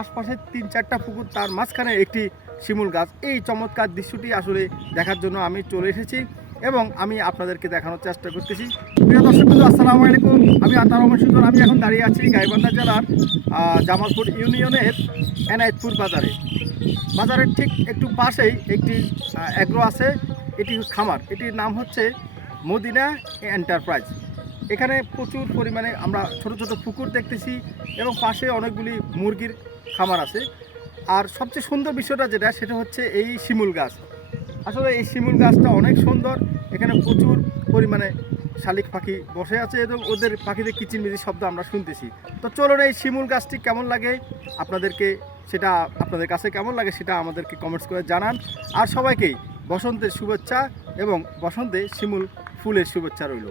আশপাশে 3-4টা পুকুর, তার মাঝখানে একটি শিমুল গাছ। এই চমৎকার দৃশ্যটি আসলে দেখার জন্য আমি চলে এসেছি এবং আমি আপনাদেরকে দেখানোর চেষ্টা করতেছি। প্রিয় দর্শক বন্ধু, আসসালামু আলাইকুম। আমি আতার রহমান সুজন। আমি এখন দাঁড়িয়ে আছি গাইবান্ধা জেলার জামালপুর ইউনিয়নের এনায়েতপুর বাজারে। বাজারের ঠিক একটু পাশেই একটি অ্যাগ্রো আছে, এটি খামার, এটির নাম হচ্ছে মদিনা এন্টারপ্রাইজ। এখানে প্রচুর পরিমাণে আমরা ছোট ছোট পুকুর দেখতেছি এবং পাশে অনেকগুলি মুরগির খামার আছে। আর সবচেয়ে সুন্দর বিষয়টা যেটা, সেটা হচ্ছে এই শিমুল গাছ। আসলে এই শিমুল গাছটা অনেক সুন্দর। এখানে প্রচুর পরিমাণে শালিক পাখি বসে আছে এবং ওদের পাখিদের কিচিরমিচির শব্দ আমরা শুনতেছি। তো চলুন, এই শিমুল গাছটি কেমন লাগে আপনাদের কাছে কেমন লাগে সেটা আমাদেরকে কমেন্টস করে জানান। আর সবাইকেই বসন্তের শুভেচ্ছা এবং বসন্তে শিমুল ফুলের শুভেচ্ছা রইল।